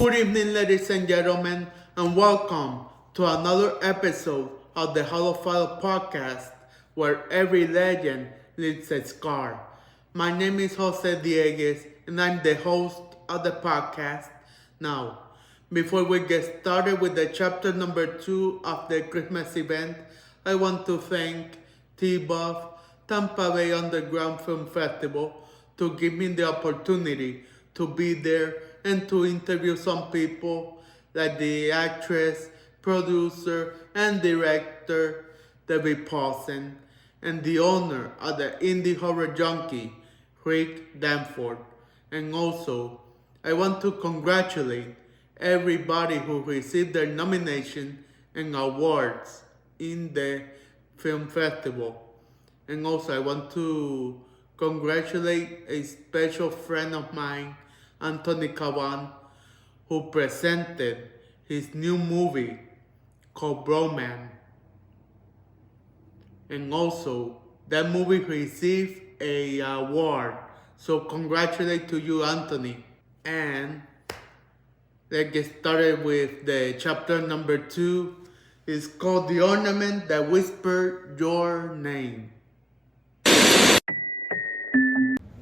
Good evening, ladies and gentlemen, and welcome to another episode of the Holophile podcast, where every legend leaves a scar. My name is Jose Dieguez, and I'm the host of the podcast. Now, before we get started with the chapter number 2 of the Christmas event, I want to thank T-Buff, Tampa Bay Underground Film Festival, to give me the opportunity to be there and to interview some people like the actress, producer, and director Debbie Paulson, and the owner of the Indie Horror Junkie, Rick Danforth. And also, I want to congratulate everybody who received their nomination and awards in the film festival. And also, I want to congratulate a special friend of mine, Anthony Caban, who presented his new movie called Ornament. And also, that movie received an award. So congratulate to you, Anthony. And let's get started with the chapter number 2. It's called The Ornament That Whispered Your Name.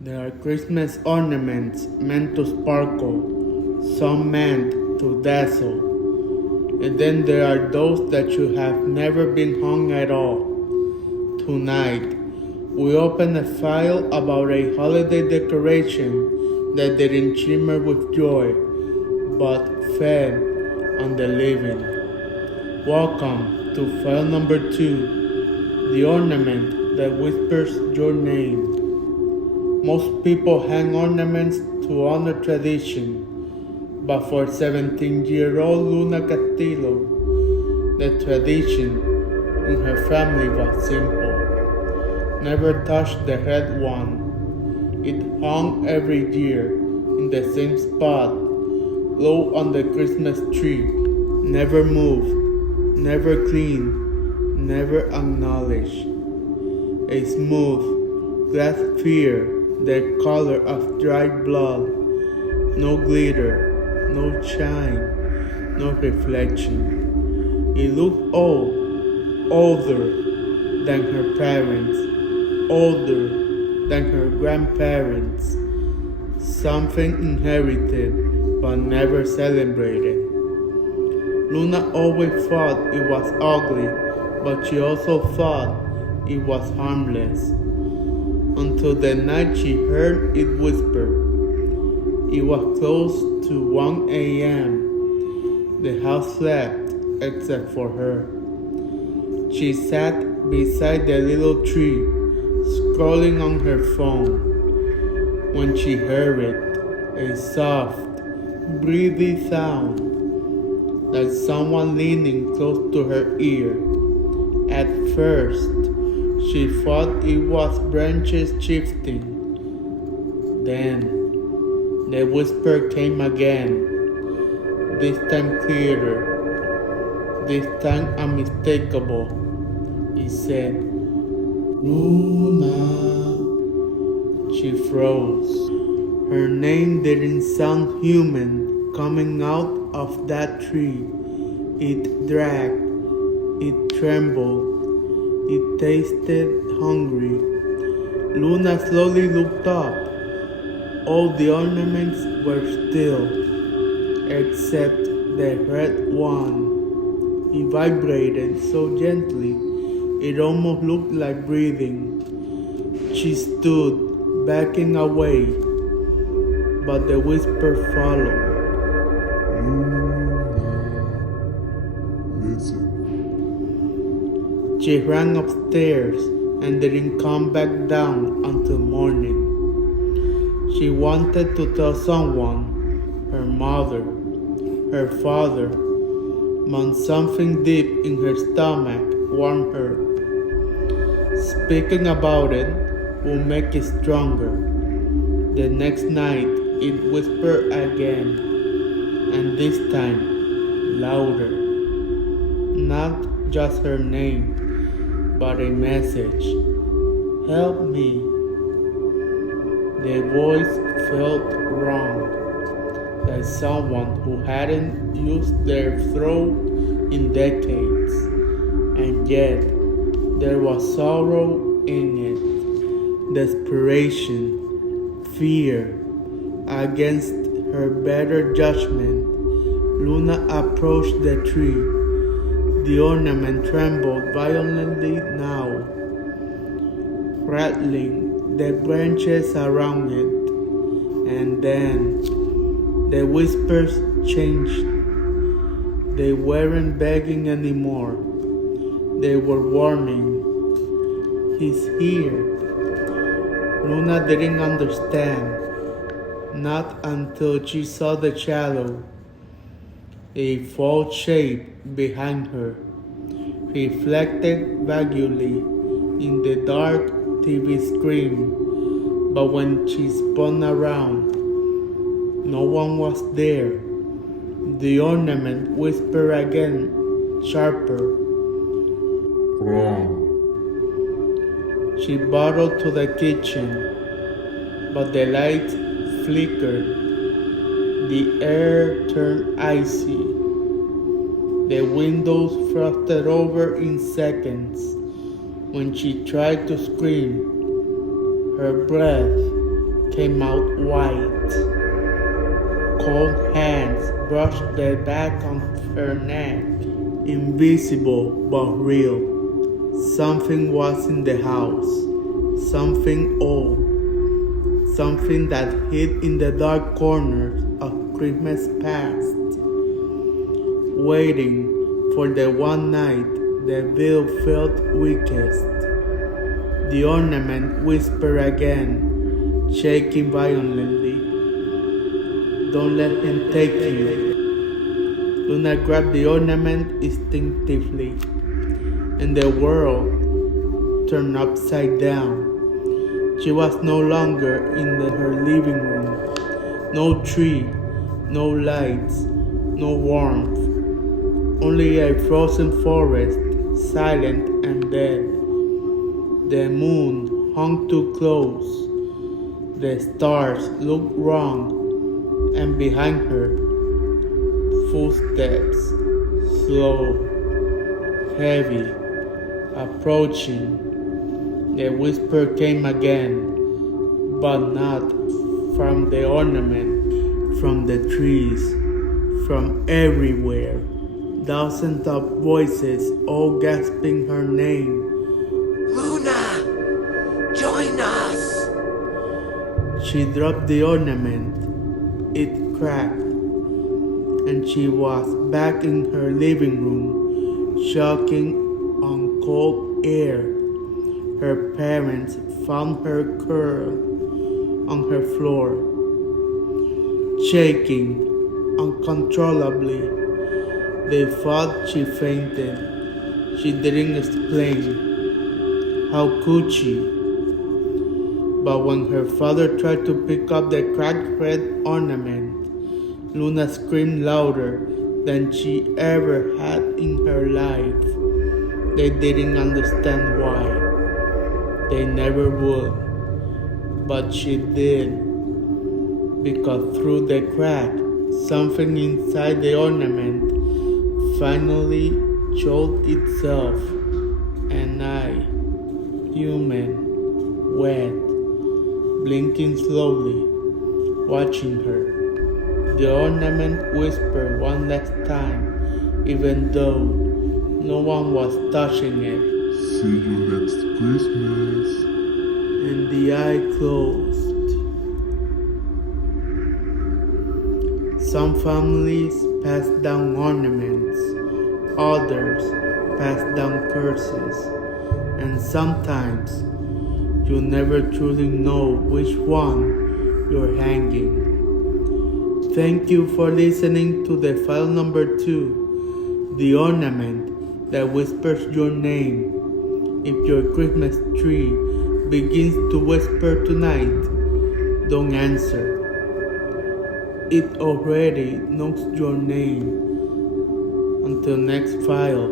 There are Christmas ornaments meant to sparkle, some meant to dazzle, and then there are those that should have never been hung at all. Tonight, we open a file about a holiday decoration that didn't shimmer with joy, but fed on the living. Welcome to file number 2, The Ornament That Whispers Your Name. Most people hang ornaments to honor tradition, but for 17-year-old Luna Castillo, the tradition in her family was simple. Never touch the red one. It hung every year in the same spot, low on the Christmas tree. Never moved, never cleaned, never acknowledged. A smooth glass sphere, the color of dried blood, no glitter, no shine, no reflection. It looked old, older than her parents, older than her grandparents, something inherited but never celebrated. Luna always thought it was ugly, but she also thought it was harmless. Until the night she heard it whisper. It was close to 1 a.m. The house slept except for her. She sat beside the little tree, scrolling on her phone, when she heard it, a soft, breathy sound, like someone leaning close to her ear. At first, she thought it was branches shifting. Then, the whisper came again, this time clearer, this time unmistakable. It said, "Luna." She froze. Her name didn't sound human coming out of that tree. It dragged, it trembled. It tasted hungry. Luna slowly looked up. All the ornaments were still, except the red one. It vibrated so gently, it almost looked like breathing. She stood, backing away, but the whisper followed. Luna, listen. She ran upstairs and didn't come back down until morning. She wanted to tell someone, her mother, her father, but something deep in her stomach warned her. Speaking about it will make it stronger. The next night it whispered again, and this time louder. Not just her name, but a message. Help me. The voice felt wrong, like with someone who hadn't used their throat in decades, and yet there was sorrow in it, desperation, fear. Against her better judgment, Luna approached the tree. The ornament trembled violently now, rattling the branches around it, and then the whispers changed. They weren't begging anymore. They were warning. He's here. Luna didn't understand, not until she saw the shadow, a false shape behind her, reflected vaguely in the dark TV screen. But when she spun around, no one was there. The ornament whispered again, sharper. Wrong. She bottled to the kitchen, but the lights flickered. The air turned icy. The windows frosted over in seconds. When she tried to scream, her breath came out white. Cold hands brushed the back of her neck. Invisible but real. Something was in the house. Something old. Something that hid in the dark corners of Christmas past. Waiting for the one night the veil felt weakest. The ornament whispered again, shaking violently. Don't let him take you. Luna grabbed the ornament instinctively, and the world turned upside down. She was no longer in her living room. No tree, no lights, no warmth. Only a frozen forest, silent and dead. The moon hung too close. The stars looked wrong, and behind her, footsteps, slow, heavy, approaching. The whisper came again, but not from the ornament, from the trees, from everywhere. Thousands of voices all gasping her name. Luna! Join us! She dropped the ornament. It cracked, and she was back in her living room, choking on cold air. Her parents found her curled on her floor, shaking uncontrollably. They thought she fainted. She didn't explain. How could she? But when her father tried to pick up the cracked red ornament, Luna screamed louder than she ever had in her life. They didn't understand why. They never would. But she did. Because through the crack, something inside the ornament finally showed itself. An eye, human, wet, blinking slowly, watching her. The ornament whispered one last time, even though no one was touching it. See you next Christmas. And the eye closed. Some families pass down ornaments, others pass down curses, and sometimes you never truly know which one you're hanging. Thank you for listening to the file number 2, The Ornament That Whispers Your Name. If your Christmas tree begins to whisper tonight, don't answer. It already knows your name. Until next file,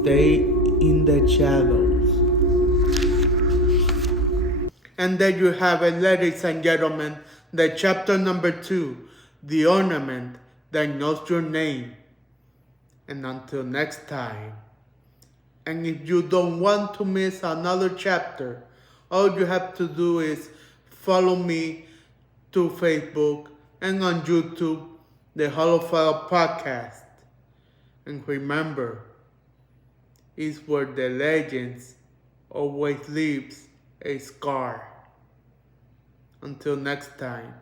stay in the shadows. And there you have it, ladies and gentlemen, the chapter number 2, the ornament that knows your name. And until next time. And if you don't want to miss another chapter, all you have to do is follow me to Facebook and on YouTube, the Holophile Podcast. And remember, it's where the legends always leaves a scar. Until next time.